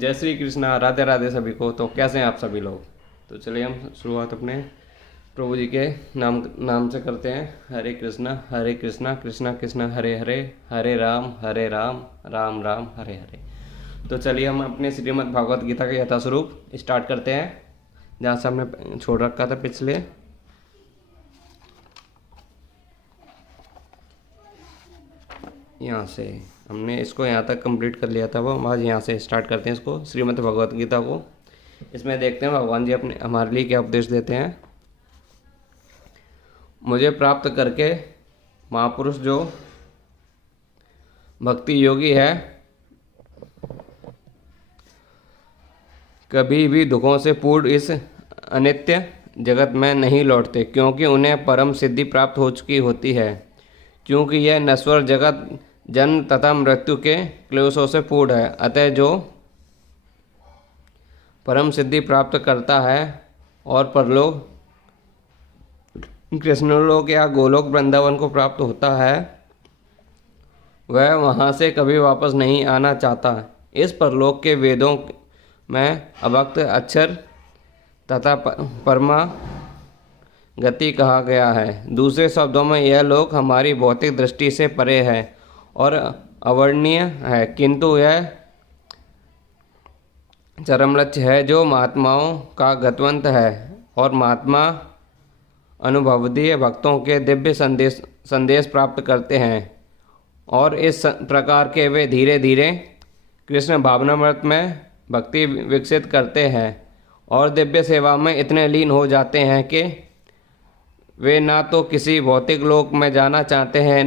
जय श्री कृष्णा, राधे राधे सभी को। तो कैसे हैं आप सभी लोग। तो चलिए हम शुरुआत अपने प्रभु जी के नाम से करते हैं। हरे कृष्णा कृष्णा कृष्णा हरे हरे, हरे राम राम राम हरे हरे। तो चलिए हम अपने श्रीमद् भागवत गीता का यथास्वरूप स्टार्ट करते हैं, जहाँ से हमने छोड़ रखा था पिछले। यहाँ से हमने इसको यहाँ तक कंप्लीट कर लिया था, वो आज यहाँ से स्टार्ट करते हैं इसको, श्रीमद् भगवत गीता को। इसमें देखते हैं भगवान जी अपने हमारे लिए क्या उपदेश देते हैं। मुझे प्राप्त करके महापुरुष जो भक्ति योगी है कभी भी दुखों से पूर्ण इस अनित्य जगत में नहीं लौटते, क्योंकि उन्हें परम सिद्धि प्राप्त हो चुकी होती है। क्योंकि यह नश्वर जगत जन्म तथा मृत्यु के क्लेशों से पूर्ण है। अतः जो परम सिद्धि प्राप्त करता है और परलोक कृष्णलोक या गोलोक वृंदावन को प्राप्त होता है, वह वहाँ से कभी वापस नहीं आना चाहता। इस परलोक के वेदों में अभक्त अक्षर तथा परमा गति कहा गया है। दूसरे शब्दों में यह लोक हमारी भौतिक दृष्टि से परे है और अवर्णनीय है, किंतु यह चरम लक्ष्य है जो महात्माओं का गतवंत है। और महात्मा अनुभवदीय भक्तों के दिव्य संदेश प्राप्त करते हैं, और इस प्रकार के वे धीरे धीरे कृष्ण भावनामृत में भक्ति विकसित करते हैं और दिव्य सेवा में इतने लीन हो जाते हैं कि वे ना तो किसी भौतिक लोक में जाना चाहते हैं,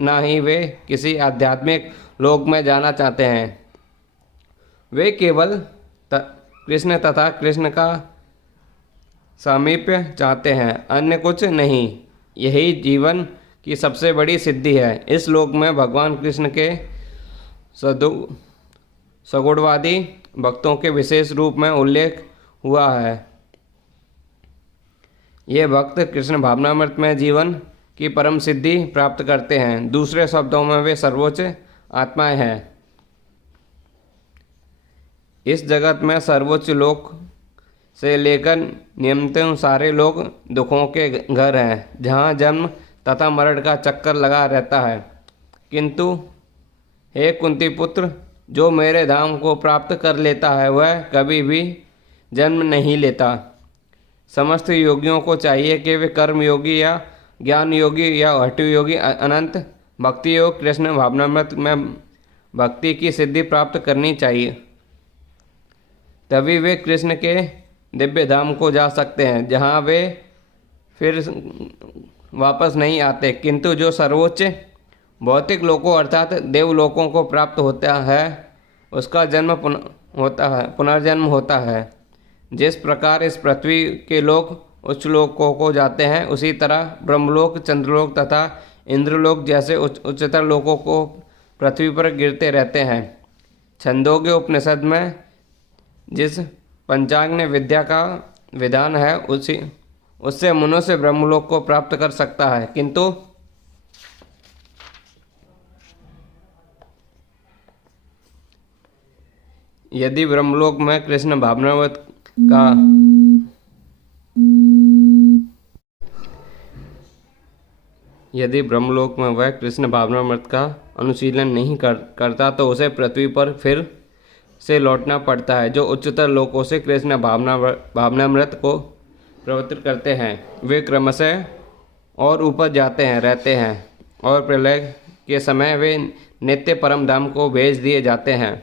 ना ही वे किसी आध्यात्मिक लोक में जाना चाहते हैं। वे केवल कृष्ण तथा कृष्ण का सामीप्य चाहते हैं, अन्य कुछ नहीं। यही जीवन की सबसे बड़ी सिद्धि है। इस लोक में भगवान कृष्ण के सगुणवादी भक्तों के विशेष रूप में उल्लेख हुआ है। ये भक्त कृष्ण भावनामृत में जीवन की परम सिद्धि प्राप्त करते हैं। दूसरे शब्दों में वे सर्वोच्च आत्माएं हैं। इस जगत में सर्वोच्च लोक से लेकर नियमतम सारे लोग दुखों के घर हैं, जहाँ जन्म तथा मरण का चक्कर लगा रहता है। किंतु हे कुंती पुत्र, जो मेरे धाम को प्राप्त कर लेता है वह कभी भी जन्म नहीं लेता। समस्त योगियों को चाहिए कि वे कर्म योगी या ज्ञान योगी या हठ योगी अनंत भक्ति योग कृष्ण भावनामृत में भक्ति की सिद्धि प्राप्त करनी चाहिए, तभी वे कृष्ण के दिव्य धाम को जा सकते हैं, जहाँ वे फिर वापस नहीं आते। किंतु जो सर्वोच्च भौतिक लोकों अर्थात देवलोकों को प्राप्त होता है, उसका जन्म पुनर्जन्म होता है। जिस प्रकार इस पृथ्वी के लोक उच्च लोकों को जाते हैं, उसी तरह ब्रह्मलोक, चंद्रलोक तथा इंद्रलोक जैसे उच्चतर लोकों को पृथ्वी पर गिरते रहते हैं। छंदोग्य उपनिषद में जिस पंचाग्नि विद्या का विधान है, उससे मनुष्य ब्रह्मलोक को प्राप्त कर सकता है। किंतु यदि ब्रह्मलोक में कृष्ण भावनामृत का अनुशीलन नहीं करता, तो उसे पृथ्वी पर फिर से लौटना पड़ता है। जो उच्चतर लोकों से कृष्ण भावनामृत को प्रवृत्त करते हैं, वे क्रमशः और ऊपर जाते हैं रहते हैं, और प्रलय के समय वे नित्य परम धाम को भेज दिए जाते हैं।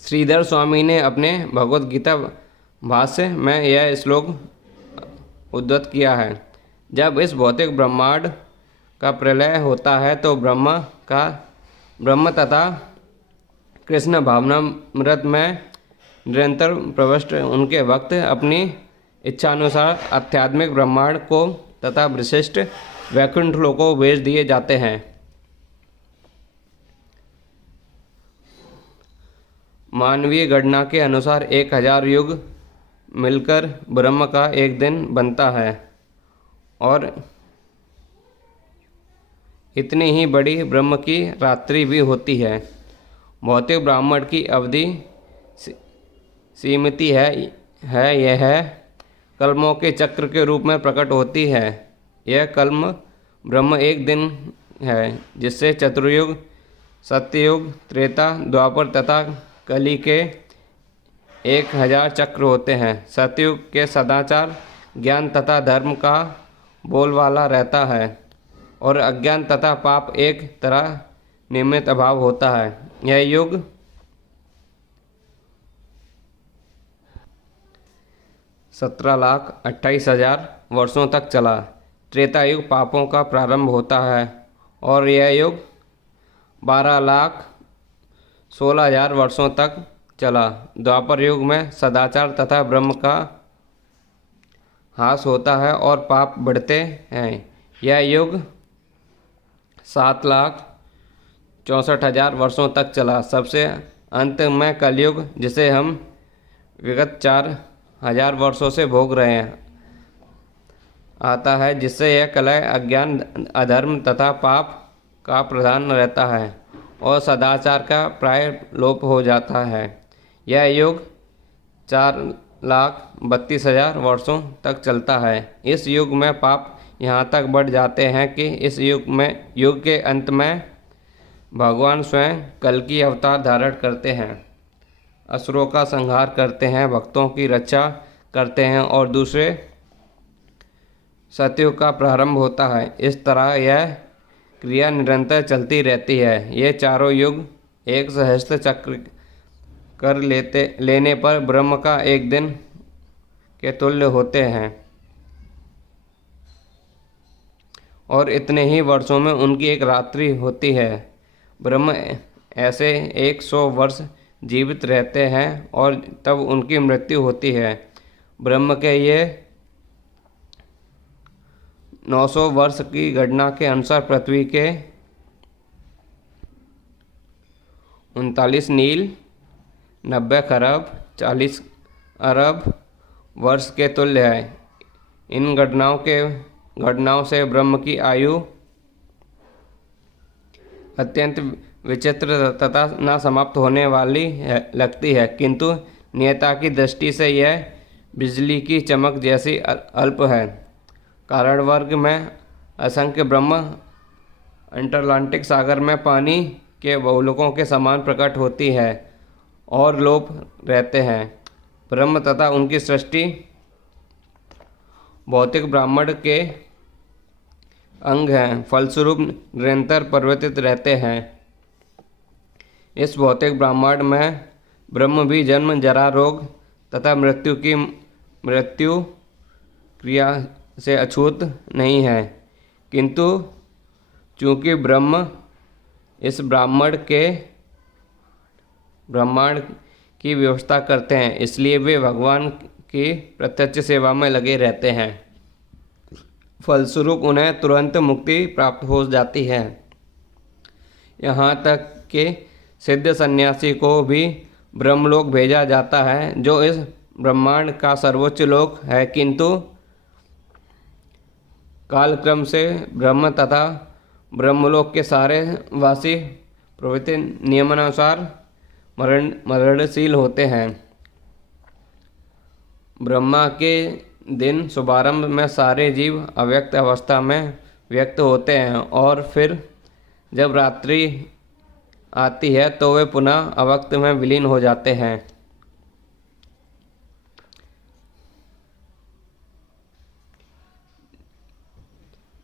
श्रीधर स्वामी ने अपने भगवत गीता भाष्य में यह श्लोक उद्धृत किया है। जब इस भौतिक ब्रह्मांड का प्रलय होता है तो ब्रह्म तथा कृष्ण भावनामृत में निरंतर प्रविष्ट उनके भक्त अपनी इच्छानुसार आध्यात्मिक ब्रह्मांड को तथा विशिष्ट वैकुंठ लोकों को भेज दिए जाते हैं। मानवीय गणना के अनुसार 1000 युग मिलकर ब्रह्म का एक दिन बनता है, और इतनी ही बड़ी ब्रह्म की रात्रि भी होती है। भौतिक ब्राह्मण की अवधि सीमित है यह कल्मों के चक्र के रूप में प्रकट होती है। यह कल्म ब्रह्म एक दिन है जिससे चतुर्युग, सत्ययुग, त्रेता, द्वापर तथा कली के 1000 चक्र होते हैं। सतयुग के सदाचार, ज्ञान तथा धर्म का बोलबाला रहता है और अज्ञान तथा पाप एक तरह नियमित अभाव होता है। यह युग 17,28,000 वर्षों तक चला। त्रेता युग पापों का प्रारंभ होता है और यह युग 12,16,000 वर्षों तक चला। द्वापर युग में सदाचार तथा ब्रह्म का ह्रास होता है और पाप बढ़ते हैं। यह युग 7,64,000 वर्षों तक चला। सबसे अंत में कलयुग, जिसे हम विगत 4,000 वर्षों से भोग रहे हैं, आता है, जिससे यह कलह, अज्ञान, अधर्म तथा पाप का प्रधान रहता है और सदाचार का प्राय लोप हो जाता है। यह युग 4,32,000 वर्षों तक चलता है। इस युग में पाप यहाँ तक बढ़ जाते हैं कि इस युग के अंत में भगवान स्वयं कल की अवतार धारण करते हैं, असुरों का संहार करते हैं, भक्तों की रक्षा करते हैं और दूसरे सतयुग का प्रारंभ होता है। इस तरह यह क्रिया निरंतर चलती रहती है। ये चारों युग एक सहस्त्र चक्र कर लेने पर ब्रह्म का एक दिन के तुल्य होते हैं और इतने ही वर्षों में उनकी एक रात्रि होती है। ब्रह्म ऐसे 100 वर्ष जीवित रहते हैं और तब उनकी मृत्यु होती है। ब्रह्म के ये 900 वर्ष की गणना के अनुसार पृथ्वी के 39 नील, 90 खरब, 40 अरब वर्ष के तुल्य है। इन गणनाओं से ब्रह्म की आयु अत्यंत विचित्र तथा न समाप्त होने वाली लगती है, किंतु नियता की दृष्टि से यह बिजली की चमक जैसी अल्प है। कारण वर्ग में असंख्य ब्रह्म अटलांटिक सागर में पानी के बहुलकों के समान प्रकट होती है और लोप रहते हैं। ब्रह्म तथा उनकी सृष्टि भौतिक ब्रह्मांड के अंग हैं, फलस्वरूप निरंतर परिवर्तित रहते हैं। इस भौतिक ब्रह्मांड में ब्रह्म भी जन्म, जरा, रोग तथा मृत्यु क्रिया से अछूत नहीं है, किंतु चूंकि ब्रह्म इस ब्रह्मांड की व्यवस्था करते हैं, इसलिए वे भगवान की प्रत्यक्ष सेवा में लगे रहते हैं। फलस्वरूप उन्हें तुरंत मुक्ति प्राप्त हो जाती है। यहाँ तक कि सिद्ध सन्यासी को भी ब्रह्मलोक भेजा जाता है, जो इस ब्रह्मांड का सर्वोच्च लोक है, किंतु कालक्रम से ब्रह्म तथा ब्रह्मलोक के सारे वासी प्रवृत्ति नियमानुसार मरणशील होते हैं। ब्रह्मा के दिन शुभारंभ में सारे जीव अव्यक्त अवस्था में व्यक्त होते हैं और फिर जब रात्रि आती है तो वे पुनः अव्यक्त में विलीन हो जाते हैं।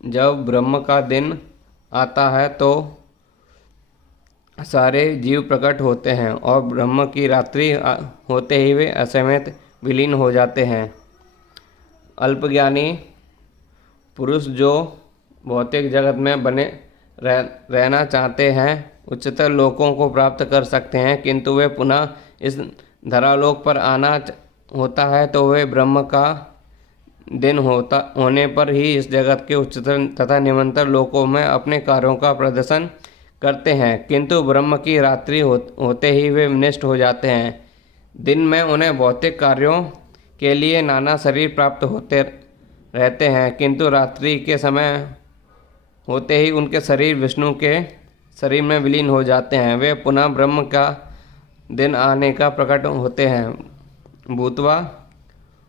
जब ब्रह्म का दिन आता है तो सारे जीव प्रकट होते हैं और ब्रह्म की रात्रि होते ही वे असमयत विलीन हो जाते हैं। अल्पज्ञानी पुरुष जो भौतिक जगत में बने रहना चाहते हैं उच्चतर लोकों को प्राप्त कर सकते हैं, किंतु वे पुनः इस धरालोक पर आना होता है तो वे ब्रह्म का दिन होने पर ही इस जगत के उच्चतर तथा निम्नतर लोकों में अपने कार्यों का प्रदर्शन करते हैं, किंतु ब्रह्म की रात्रि होते ही वे नष्ट हो जाते हैं। दिन में उन्हें भौतिक कार्यों के लिए नाना शरीर प्राप्त होते रहते हैं, किंतु रात्रि के समय होते ही उनके शरीर विष्णु के शरीर में विलीन हो जाते हैं। वे पुनः ब्रह्म का दिन आने का प्रकट होते हैं। भूतवा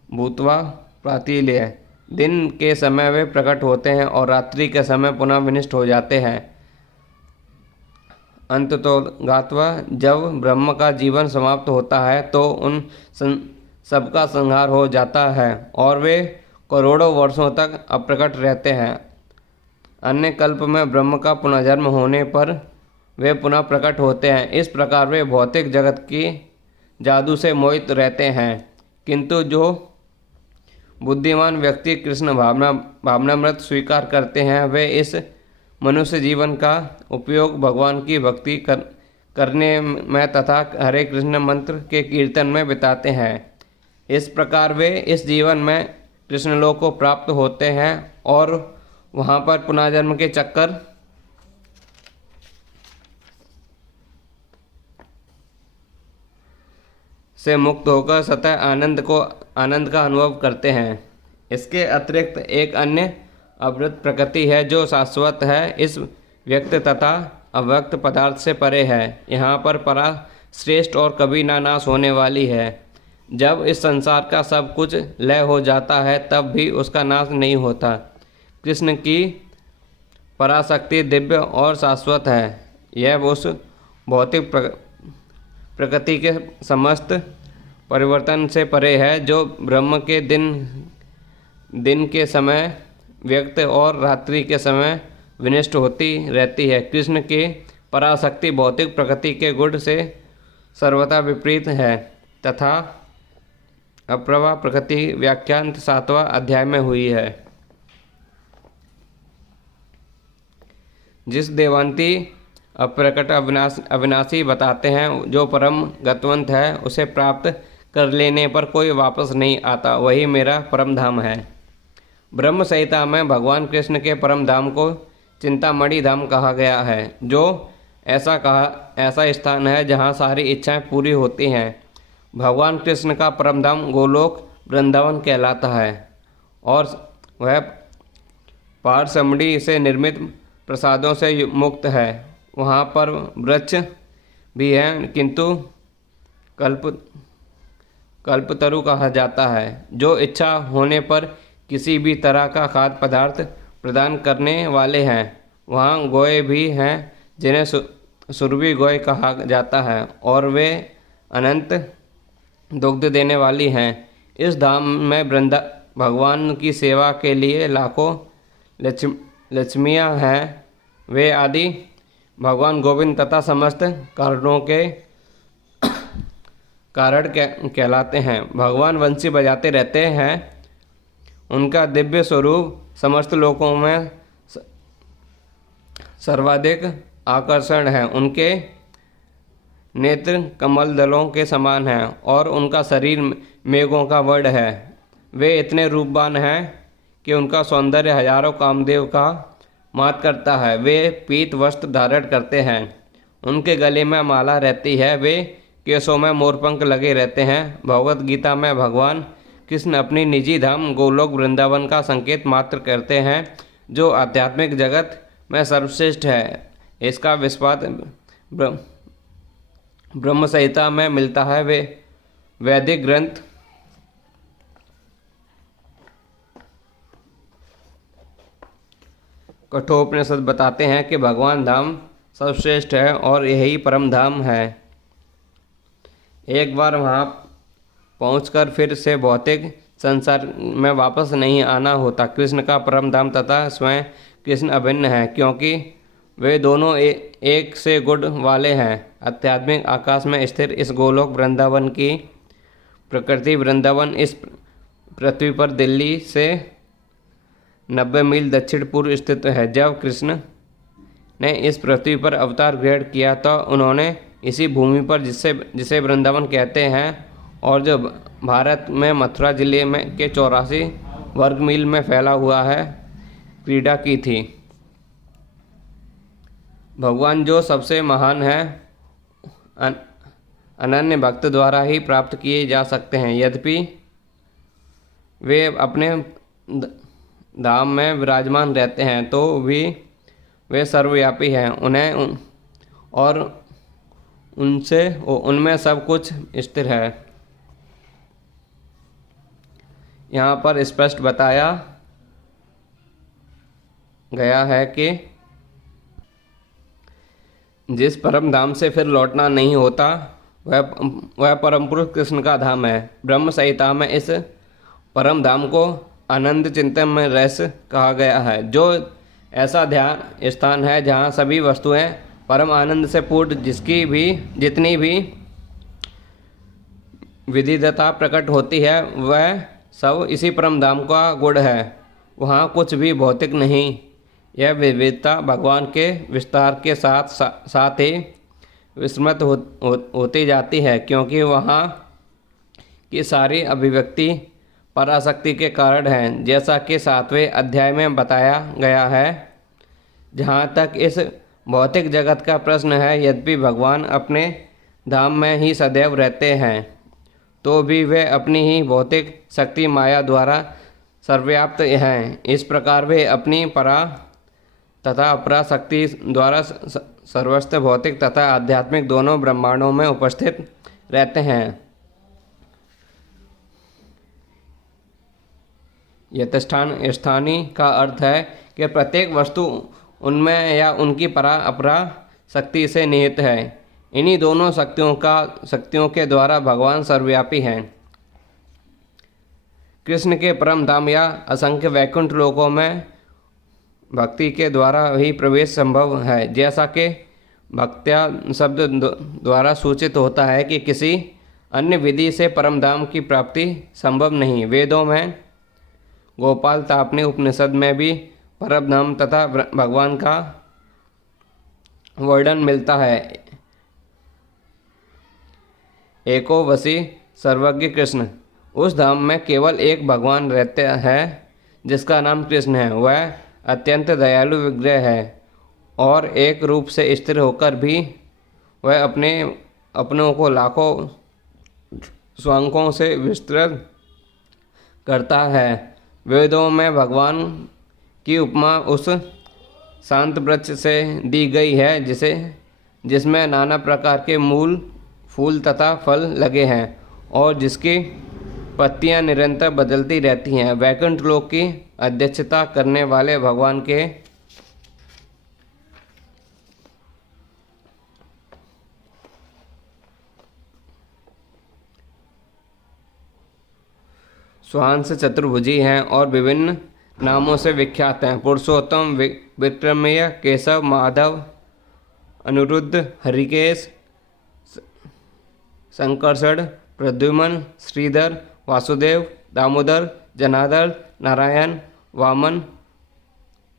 भूतवा प्रातिल्य, दिन के समय वे प्रकट होते हैं और रात्रि के समय पुनः विनष्ट हो जाते हैं। अंततोगात्वा, जब ब्रह्म का जीवन समाप्त होता है तो उन सबका संहार हो जाता है और वे करोड़ों वर्षों तक अप्रकट रहते हैं। अन्य कल्प में ब्रह्म का पुनर्जन्म होने पर वे पुनः प्रकट होते हैं। इस प्रकार वे भौतिक जगत की जादू से मोहित रहते हैं। किंतु जो बुद्धिमान व्यक्ति कृष्ण भावनामृत स्वीकार करते हैं वे इस मनुष्य जीवन का उपयोग भगवान की भक्ति करने में तथा हरे कृष्ण मंत्र के कीर्तन में बिताते हैं। इस प्रकार वे इस जीवन में कृष्णलोक को प्राप्त होते हैं और वहाँ पर पुनर्जन्म के चक्कर से मुक्त होकर सतह आनंद का अनुभव करते हैं। इसके अतिरिक्त एक अन्य अवृत प्रकृति है जो शाश्वत है, इस व्यक्त तथा अव्यक्त पदार्थ से परे है। यहाँ पर परा श्रेष्ठ और कभी ना नाश होने वाली है। जब इस संसार का सब कुछ लय हो जाता है तब भी उसका नाश नहीं होता। कृष्ण की पराशक्ति दिव्य और शाश्वत है। यह उस भौतिक प्रकृति के समस्त परिवर्तन से परे है जो ब्रह्म के दिन के समय व्यक्त और रात्रि के समय विनष्ट होती रहती है। कृष्ण की पराशक्ति भौतिक प्रकृति के गुण से सर्वथा विपरीत है तथा अप्रभा प्रकृति व्याख्यान 7वां अध्याय में हुई है। जिस देवांती अप्रकट अविनाशी बताते हैं, जो परम गतवंत है, उसे प्राप्त कर लेने पर कोई वापस नहीं आता, वही मेरा परम धाम है। ब्रह्म संहिता में भगवान कृष्ण के परम धाम को चिंतामणि धाम कहा गया है, जो ऐसा स्थान है जहाँ सारी इच्छाएं पूरी होती हैं। भगवान कृष्ण का परम धाम गोलोक वृंदावन कहलाता है और वह पारसमणि से निर्मित प्रसादों से मुक्त है। वहाँ पर वृक्ष भी हैं किंतु कल्पतरु कहा जाता है, जो इच्छा होने पर किसी भी तरह का खाद्य पदार्थ प्रदान करने वाले हैं। वहाँ गोए भी हैं जिन्हें सुरभि गोए कहा जाता है और वे अनंत दुग्ध देने वाली हैं। इस धाम में भगवान की सेवा के लिए लाखों लक्ष्मियाँ हैं। वे आदि भगवान गोविंद तथा समस्त कारणों के कारण कहलाते हैं। भगवान वंशी बजाते रहते हैं। उनका दिव्य स्वरूप समस्त लोकों में सर्वाधिक आकर्षण है। उनके नेत्र कमल दलों के समान हैं और उनका शरीर मेघों का वर्ण है। वे इतने रूपवान हैं कि उनका सौंदर्य हजारों कामदेव का मात करता है। वे पीत वस्त्र धारण करते हैं, उनके गले में माला रहती है, वे केशों में मोरपंख लगे रहते हैं। भगवत गीता में भगवान कृष्ण अपनी निजी धाम गोलोक वृंदावन का संकेत मात्र करते हैं, जो आध्यात्मिक जगत में सर्वश्रेष्ठ है। इसका विस्वाद ब्रह्म संहिता में मिलता है। वे वैदिक ग्रंथ कठोपनिषद बताते हैं कि भगवान धाम सर्वश्रेष्ठ है और यही परम धाम है। एक बार वहाँ पहुंचकर फिर से भौतिक संसार में वापस नहीं आना होता। कृष्ण का परम धाम तथा स्वयं कृष्ण अभिन्न है, क्योंकि वे दोनों एक से गुण वाले हैं। आध्यात्मिक आकाश में स्थिर इस गोलोक वृंदावन की प्रकृति वृंदावन इस पृथ्वी पर दिल्ली से 90 मील दक्षिण पूर्व स्थित है। जब कृष्ण ने इस पृथ्वी पर अवतार ग्रहण किया तो उन्होंने इसी भूमि पर जिसे वृंदावन कहते हैं और जो भारत में मथुरा जिले में के 84 वर्ग मील में फैला हुआ है, क्रीड़ा की थी। भगवान जो सबसे महान है, अनन्य भक्त द्वारा ही प्राप्त किए जा सकते हैं। यद्यपि वे अपने धाम में विराजमान रहते हैं तो भी वे सर्वव्यापी हैं। उन्हें और उनमें सब कुछ स्थिर है। यहाँ पर स्पष्ट बताया गया है कि जिस परम धाम से फिर लौटना नहीं होता वह परम पुरुष कृष्ण का धाम है। ब्रह्म संहिता में इस परम धाम को आनंद चिंतन में रस कहा गया है, जो ऐसा ध्यान स्थान है जहाँ सभी वस्तुएं परम आनंद से पूर्ण जितनी भी विविधता प्रकट होती है वह सब इसी परम धाम का गुण है। वहाँ कुछ भी भौतिक नहीं। यह विविधता भगवान के विस्तार के साथ ही विस्मृत होती जाती है, क्योंकि वहाँ की सारी अभिव्यक्ति पराशक्ति के कारण है, जैसा कि 7वें अध्याय में बताया गया है। जहाँ तक इस भौतिक जगत का प्रश्न है, यद्यपि भगवान अपने धाम में ही सदैव रहते हैं, तो भी वे अपनी ही भौतिक शक्ति माया द्वारा सर्वव्याप्त हैं। इस प्रकार वे अपनी परा तथा अपरा शक्ति द्वारा सर्वस्व भौतिक तथा आध्यात्मिक दोनों ब्रह्मांडों में उपस्थित रहते हैं। यथास्थानी का अर्थ है कि प्रत्येक वस्तु उनमें या उनकी परा अपरा शक्ति से निहित है। इन्हीं दोनों शक्तियों के द्वारा भगवान सर्वव्यापी हैं। कृष्ण के परम धाम या असंख्य वैकुंठ लोकों में भक्ति के द्वारा ही प्रवेश संभव है। जैसा कि भक्त्या शब्द द्वारा सूचित होता है कि किसी अन्य विधि से परम धाम की प्राप्ति संभव नहीं। वेदों में गोपाल तापनी उपनिषद में भी परम धाम तथा भगवान का वर्णन मिलता है। एको वसी सर्वज्ञ कृष्ण, उस धाम में केवल एक भगवान रहते हैं जिसका नाम कृष्ण है। वह अत्यंत दयालु विग्रह है और एक रूप से स्थिर होकर भी वह अपनों को लाखों स्वांकों से विस्तृत करता है। वेदों में भगवान की उपमा उस शांत वृक्ष से दी गई है जिसमें नाना प्रकार के मूल, फूल तथा फल लगे हैं और जिसकी पत्तियां निरंतर बदलती रहती हैं। वैकुंठ लोक की अध्यक्षता करने वाले भगवान के स्वांश चतुर्भुजी हैं और विभिन्न नामों से विख्यात हैं। पुरुषोत्तम, विक्रमेय, केशव, माधव, अनिरुद्ध, हरिकेश, संकर्षण, प्रद्युम्न, श्रीधर, वासुदेव, दामोदर, जनार्दन, नारायण, वामन,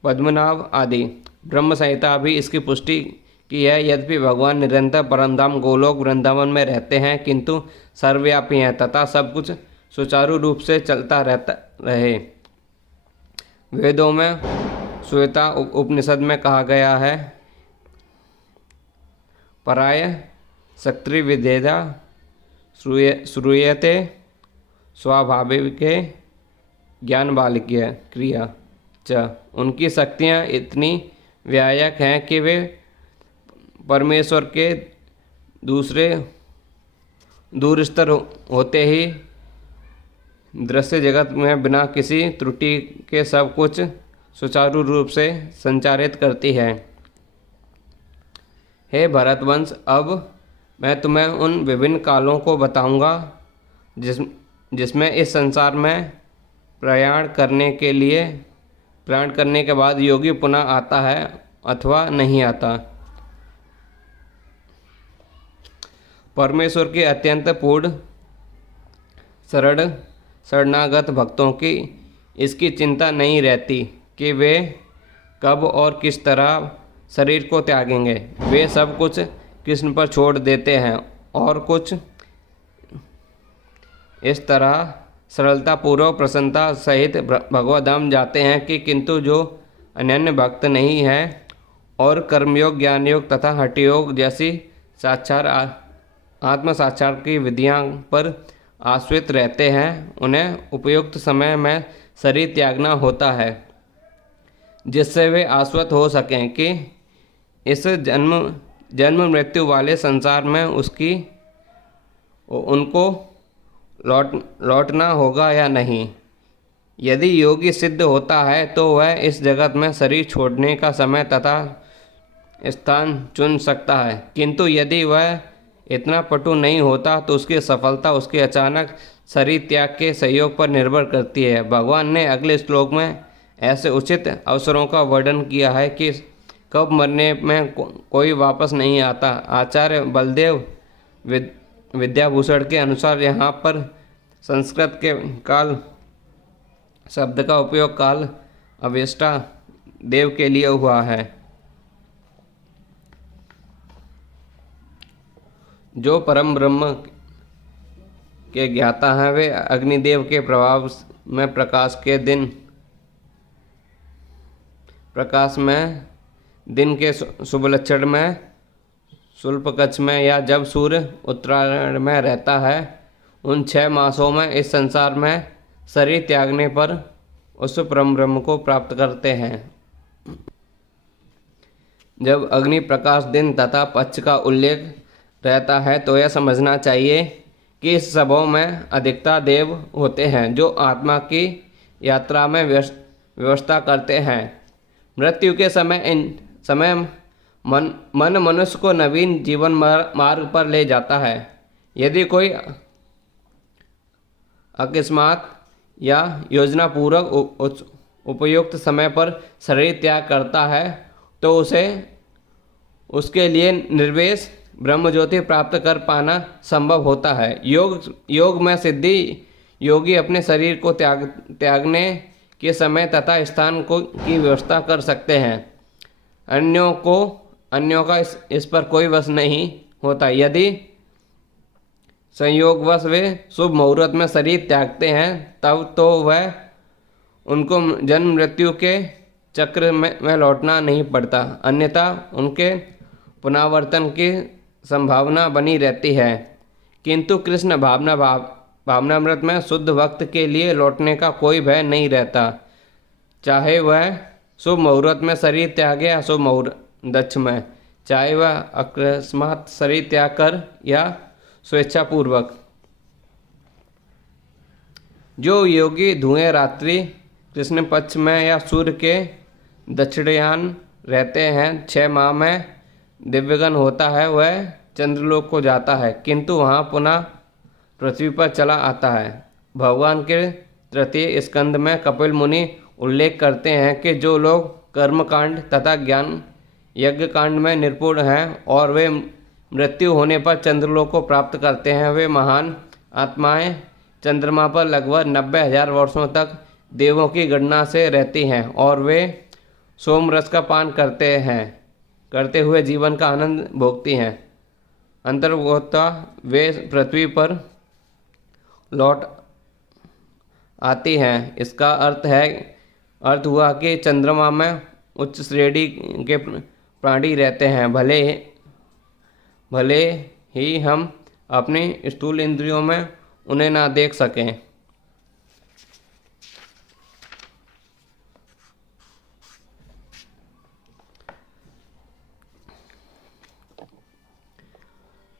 पद्मनाभ आदि। ब्रह्म संहिता भी इसकी पुष्टि की है। यद्यपि भगवान निरंतर परमधाम गोलोक वृंदावन में रहते हैं, किंतु सर्वव्यापी हैं तथा सब कुछ सुचारू रूप से चलता रहे। वेदों में श्वेता उपनिषद में कहा गया है, पराय शक्ति विधेदा श्रूयते स्वाभाविके ज्ञान बालिक्य क्रिया च। उनकी शक्तियाँ इतनी व्यापक हैं कि वे परमेश्वर के दूरस्तर होते ही दृश्य जगत में बिना किसी त्रुटि के सब कुछ सुचारू रूप से संचारित करती है। हे भरतवंश, अब मैं तुम्हें उन विभिन्न कालों को बताऊंगा जिसमें इस संसार में प्रयाण करने के बाद योगी पुनः आता है अथवा नहीं आता। परमेश्वर के अत्यंत पूर्ण शरणागत भक्तों की इसकी चिंता नहीं रहती कि वे कब और किस तरह शरीर को त्यागेंगे। वे सब कुछ कृष्ण पर छोड़ देते हैं और कुछ इस तरह सरलता पूर्वक प्रसन्नता सहित भगवत धाम जाते हैं कि किंतु जो अनन्य भक्त नहीं है और कर्मयोग, ज्ञान योग तथा हठ योग जैसी आत्म साक्षात्कार की विधियां पर आश्रित रहते हैं, उन्हें उपयुक्त समय में शरीर त्यागना होता है, जिससे वे आश्वस्त हो सकें कि इस जन्म मृत्यु वाले संसार में उनको लौटना होगा या नहीं। यदि योगी सिद्ध होता है तो वह इस जगत में शरीर छोड़ने का समय तथा स्थान चुन सकता है, किंतु यदि वह इतना पटु नहीं होता तो उसकी सफलता उसके अचानक शरीर त्याग के सहयोग पर निर्भर करती है। भगवान ने अगले श्लोक में ऐसे उचित अवसरों का वर्णन किया है कि कब मरने में कोई वापस नहीं आता। आचार्य बलदेव विद्याभूषण के अनुसार यहाँ पर संस्कृत के काल शब्द का उपयोग काल अवेष्टा देव के लिए हुआ है। जो परम ब्रह्म के ज्ञाता हैं वे अग्निदेव के प्रभाव में प्रकाश में दिन के शुभ लक्षण में शुल्प कक्ष में या जब सूर्य उत्तरायण में रहता है, उन 6 मासों में इस संसार में शरीर त्यागने पर उस परम ब्रह्म को प्राप्त करते हैं। जब अग्नि प्रकाश दिन तथा पक्ष का उल्लेख रहता है तो यह समझना चाहिए कि इस सबों में अधिकता देव होते हैं जो आत्मा की यात्रा में व्यवस्था करते हैं। मृत्यु के समय मन मनुष्य को नवीन जीवन मार्ग पर ले जाता है। यदि कोई अकस्मात या योजनापूर्वक उपयुक्त समय पर शरीर त्याग करता है तो उसके लिए निर्वेश ब्रह्म ज्योति प्राप्त कर पाना संभव होता है। योग में सिद्धि योगी अपने शरीर को त्यागने के समय तथा स्थान की व्यवस्था कर सकते हैं। अन्यों का इस पर कोई वश नहीं होता। यदि संयोगवश वे शुभ मुहूर्त में शरीर त्यागते हैं तब तो वह उनको जन्म मृत्यु के चक्र में लौटना नहीं पड़ता, अन्यथा उनके पुनरावर्तन की संभावना बनी रहती है। किंतु कृष्ण भावनामृत में शुद्ध भक्त के लिए लौटने का कोई भय नहीं रहता, चाहे वह शुभ मुहूर्त में शरीर त्यागे या शुभ मुहूर्त दक्ष में, चाहे वह अकस्मात शरीर त्याग कर या स्वेच्छापूर्वक। जो योगी धुएं रात्रि कृष्ण पक्ष में या सूर्य के दक्षिणायन रहते हैं, 6 माह में दिव्यगन होता है, वह चंद्रलोक को जाता है किंतु वहाँ पुनः पृथ्वी पर चला आता है। भगवान के 3 स्कंद में कपिल मुनि उल्लेख करते हैं कि जो लोग कर्मकांड तथा ज्ञान यज्ञ कांड में निपुण हैं और वे मृत्यु होने पर चंद्रलोक को प्राप्त करते हैं, वे महान आत्माएं चंद्रमा पर लगभग 90,000 वर्षों तक देवों की गणना से रहती हैं और वे सोम रस का पान करते हुए जीवन का आनंद भोगती हैं। अंतर्गोता वे पृथ्वी पर लौट आती हैं। इसका अर्थ हुआ कि चंद्रमा में उच्च श्रेणी के प्राणी रहते हैं, भले ही हम अपनी स्थूल इंद्रियों में उन्हें ना देख सकें।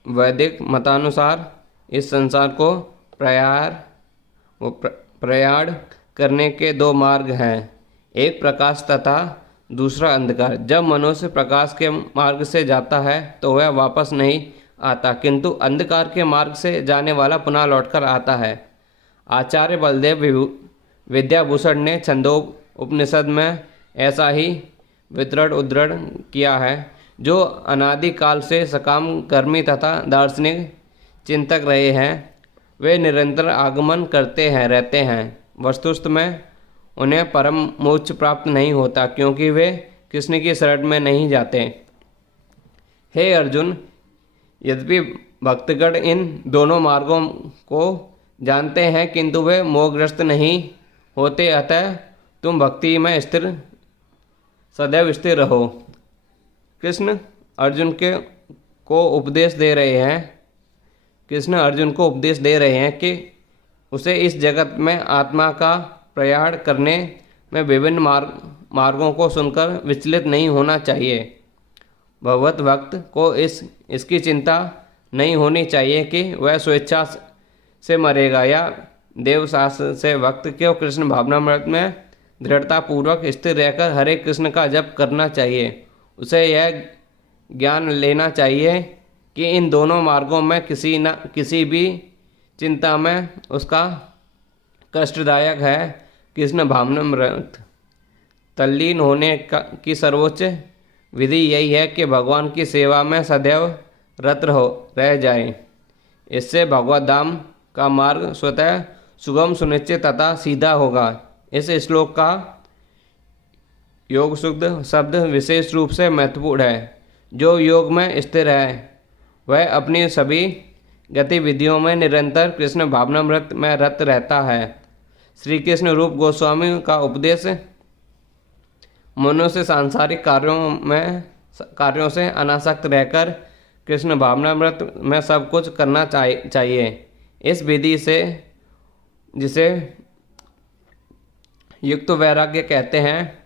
वैदिक मतानुसार इस संसार को प्रयाण करने के 2 मार्ग हैं, एक प्रकाश तथा दूसरा अंधकार। जब मनुष्य प्रकाश के मार्ग से जाता है तो वह वापस नहीं आता, किंतु अंधकार के मार्ग से जाने वाला पुनः लौटकर आता है। आचार्य बलदेव विद्याभूषण ने छंदोपनिषद में ऐसा ही उद्धृण किया है। जो अनादि काल से सकाम कर्मी तथा दार्शनिक चिंतक रहे हैं, वे निरंतर आगमन करते रहते हैं। वस्तुस्थ में उन्हें परम मोक्ष प्राप्त नहीं होता, क्योंकि वे कृष्ण की शरण में नहीं जाते। हे अर्जुन, यद्यपि भक्तगण इन दोनों मार्गों को जानते हैं किंतु वे मोहग्रस्त नहीं होते, अतः तुम भक्ति में सदैव स्थिर रहो। कृष्ण अर्जुन को उपदेश दे रहे हैं कि उसे इस जगत में आत्मा का प्रयाण करने में विभिन्न मार्गों को सुनकर विचलित नहीं होना चाहिए। भगवत भक्त को इसकी चिंता नहीं होनी चाहिए कि वह स्वेच्छा से मरेगा या देवशास्त्र से। भक्त को कृष्ण भावनामृत में दृढ़तापूर्वक स्थिर रहकर हरे कृष्ण का जप करना चाहिए। उसे यह ज्ञान लेना चाहिए कि इन दोनों मार्गों में किसी भी चिंता में उसका कष्टदायक है। कृष्ण भावनामृत तल्लीन होने की सर्वोच्च विधि यही है कि भगवान की सेवा में सदैव रत रह जाए। इससे भगवत धाम का मार्ग स्वतः सुगम, सुनिश्चित तथा सीधा होगा। इस श्लोक का योग शुद्ध शब्द विशेष रूप से महत्वपूर्ण है। जो योग में स्थिर है वह अपनी सभी गतिविधियों में निरंतर कृष्ण भावनामृत में रत रहता है। श्री कृष्ण रूप गोस्वामी का उपदेश मनुष्य सांसारिक कार्यों से अनासक्त रहकर कृष्ण भावनामृत में सब कुछ करना चाहिए। इस विधि से, जिसे युक्त वैराग्य कहते हैं,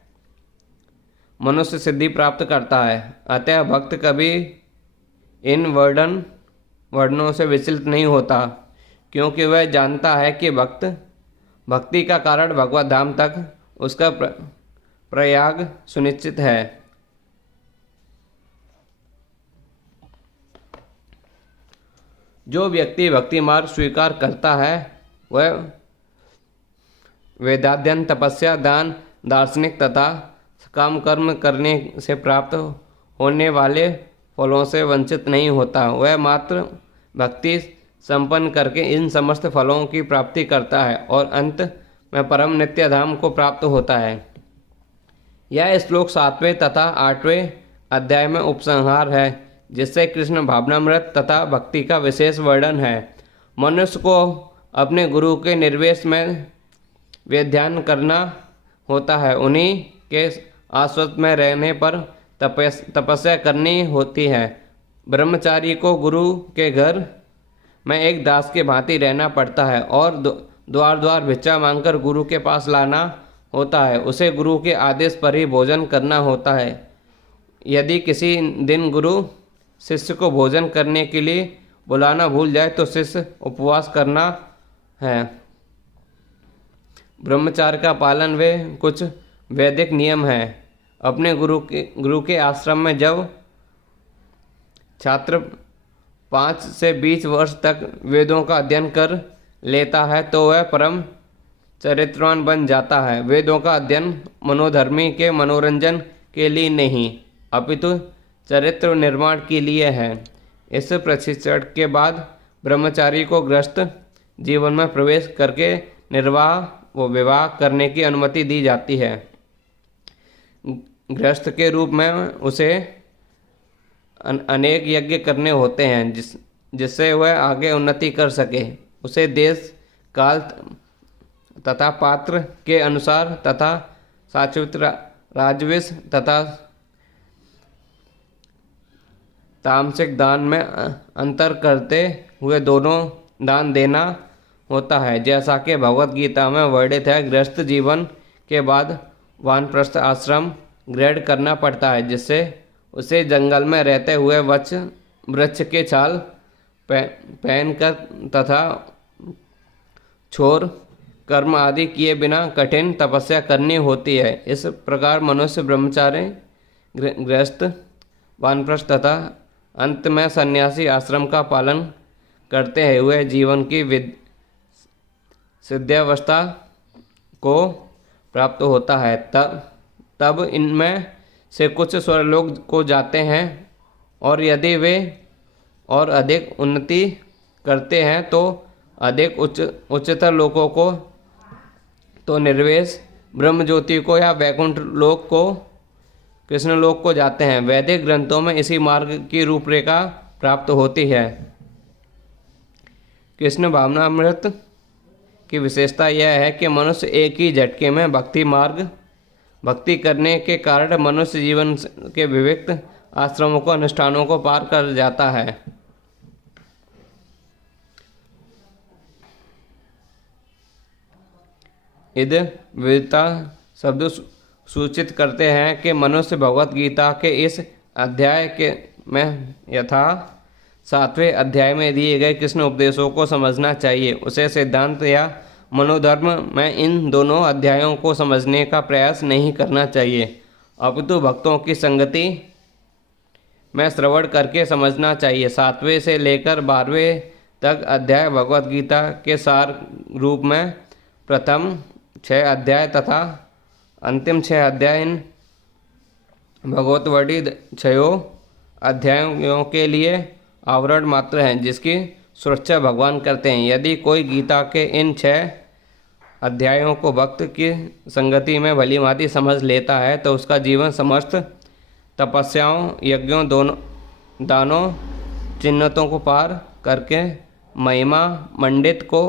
मनुष्य सिद्धि प्राप्त करता है। अतः भक्त कभी इन वर्णों से विचलित नहीं होता, क्योंकि वह जानता है कि भक्ति का कारण भगवत धाम तक उसका प्रयाग सुनिश्चित है। जो व्यक्ति भक्ति मार्ग स्वीकार करता है वह वेदाध्ययन, तपस्या, दान, दार्शनिक तथा काम कर्म करने से प्राप्त होने वाले फलों से वंचित नहीं होता। वह मात्र भक्ति संपन्न करके इन समस्त फलों की प्राप्ति करता है और अंत में परम नित्य धाम को प्राप्त होता है। यह श्लोक 7वें तथा 8वें अध्याय में उपसंहार है, जिससे कृष्ण भावनामृत तथा भक्ति का विशेष वर्णन है। मनुष्य को अपने गुरु के निर्वेश में ध्यान करना होता है। उन्हीं के आश्वस्त में रहने पर तपस्या करनी होती है। ब्रह्मचारी को गुरु के घर में एक दास के भांति रहना पड़ता है और द्वार द्वार भिक्षा मांगकर गुरु के पास लाना होता है। उसे गुरु के आदेश पर ही भोजन करना होता है। यदि किसी दिन गुरु शिष्य को भोजन करने के लिए बुलाना भूल जाए तो शिष्य उपवास करना है। ब्रह्मचार्य का पालन वे कुछ वैदिक नियम हैं। अपने गुरु के आश्रम में जब छात्र 5 से 20 वर्ष तक वेदों का अध्ययन कर लेता है तो वह परम चरित्रवान बन जाता है। वेदों का अध्ययन मनोधर्मी के मनोरंजन के लिए नहीं, अपितु चरित्र निर्माण के लिए है। इस प्रशिक्षण के बाद ब्रह्मचारी को गृहस्थ जीवन में प्रवेश करके विवाह करने की अनुमति दी जाती है। गृहस्थ के रूप में उसे अनेक यज्ञ करने होते हैं जिससे वह आगे उन्नति कर सके। उसे देश, काल तथा पात्र के अनुसार तथा सात्विक, राजविष तथा तामसिक दान में अंतर करते हुए दोनों दान देना होता है। जैसा कि भगवत गीता में वर्णित है, गृहस्थ जीवन के बाद वानप्रस्थ आश्रम ग्रहण करना पड़ता है, जिससे उसे जंगल में रहते हुए वृक्ष के छाल पहनकर तथा छोर कर्म आदि किए बिना कठिन तपस्या करनी होती है। इस प्रकार मनुष्य ब्रह्मचारी, गृहस्थ, वानप्रस्थ तथा अंत में सन्यासी आश्रम का पालन करते हुए जीवन की सिद्धावस्था को प्राप्त होता है। तब इनमें से कुछ स्वर्गलोक को जाते हैं और यदि वे और अधिक उन्नति करते हैं तो अधिक उच्चतर लोकों को, तो निर्वेश ब्रह्म ज्योति को या वैकुंठ लोक को, कृष्ण लोक को जाते हैं। वैदिक ग्रंथों में इसी मार्ग की रूपरेखा प्राप्त होती है। कृष्ण भावनामृत की विशेषता यह है कि मनुष्य एक ही झटके में भक्ति करने के कारण मनुष्य जीवन के विविध आश्रमों को, अनुष्ठानों को पार कर जाता है। इद विविधता शब्द सूचित करते हैं कि मनुष्य भगवत गीता के इस अध्याय के में यथा 7वें अध्याय में दिए गए कृष्ण उपदेशों को समझना चाहिए। उसे सिद्धांत या मनोधर्म में इन दोनों अध्यायों को समझने का प्रयास नहीं करना चाहिए, अपितु भक्तों की संगति में श्रवण करके समझना चाहिए। 7वें से लेकर 12वें तक अध्याय भगवत गीता के सार रूप में प्रथम 6 अध्याय तथा अंतिम 6 अध्याय इन भगवतवड़ी 6 अध्यायों के लिए आवरण मात्र हैं, जिसकी सुरक्षा भगवान करते हैं। यदि कोई गीता के इन 6 अध्यायों को भक्त की संगति में भली भांति समझ लेता है तो उसका जीवन समस्त तपस्याओं, यज्ञों, दानों, चिन्हतों को पार करके महिमा मंडित को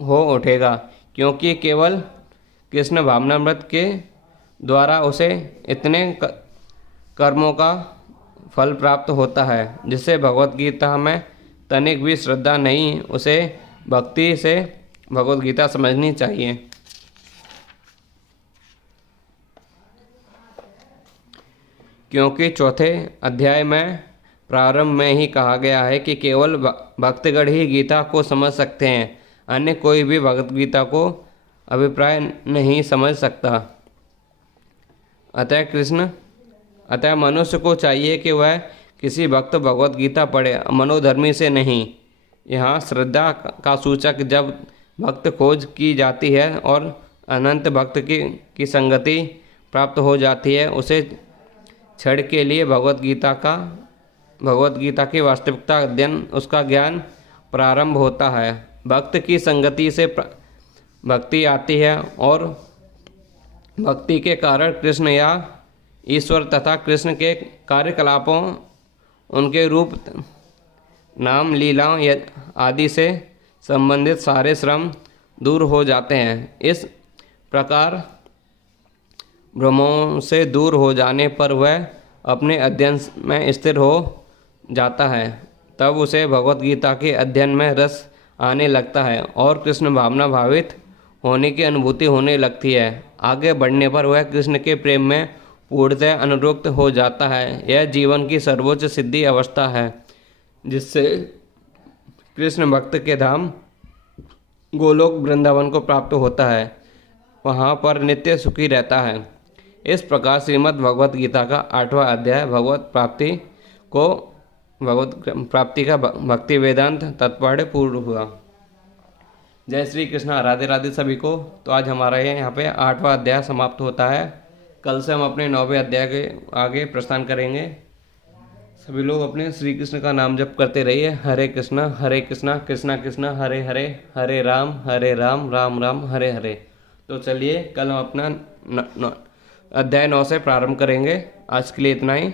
हो उठेगा, क्योंकि केवल कृष्ण भावनामृत के द्वारा उसे इतने कर्मों का फल प्राप्त होता है जिससे भगवत गीता में तनिक भी श्रद्धा नहीं। उसे भक्ति से भगवत गीता समझनी चाहिए। क्योंकि चौथे अध्याय में प्रारंभ में ही कहा गया है कि केवल भक्तगण ही गीता को समझ सकते हैं, अन्य कोई भी भगवत गीता को अभिप्राय नहीं समझ सकता। अतः मनुष्य को चाहिए कि वह किसी भक्त भगवत गीता पढ़े, मनोधर्मी से नहीं। यहाँ श्रद्धा का सूचक जब भक्त खोज की जाती है और अनंत भक्त की संगति प्राप्त हो जाती है, उसे क्षण के लिए भगवत गीता की वास्तविकता अध्ययन, उसका ज्ञान प्रारंभ होता है। भक्त की संगति से भक्ति आती है और भक्ति के कारण कृष्ण या ईश्वर तथा कृष्ण के कार्यकलापों, उनके रूप, नाम, लीलाओं आदि से संबंधित सारे श्रम दूर हो जाते हैं। इस प्रकार भ्रमों से दूर हो जाने पर वह अपने अध्ययन में स्थिर हो जाता है। तब उसे भगवत गीता के अध्ययन में रस आने लगता है और कृष्ण भावना भावित होने की अनुभूति होने लगती है। आगे बढ़ने पर वह कृष्ण के प्रेम में पूर्णतः अनुरक्त हो जाता है। यह जीवन की सर्वोच्च सिद्धि अवस्था है जिससे कृष्ण भक्त के धाम गोलोक वृंदावन को प्राप्त होता है, वहाँ पर नित्य सुखी रहता है। इस प्रकार श्रीमद् भगवत गीता का 8वां अध्याय भगवत प्राप्ति का भक्ति वेदांत तात्पर्य पूर्ण हुआ। जय श्री कृष्ण, राधे राधे सभी को। तो आज हमारा यहाँ पे 8वां अध्याय समाप्त होता है। कल से हम अपने 9वें अध्याय के आगे प्रस्थान करेंगे। सभी लोग अपने श्री कृष्ण का नाम जप करते रहिए। हरे कृष्णा कृष्णा कृष्णा हरे हरे, हरे राम राम राम हरे हरे। तो चलिए कल हम अपना अध्याय 9 से प्रारंभ करेंगे। आज के लिए इतना ही।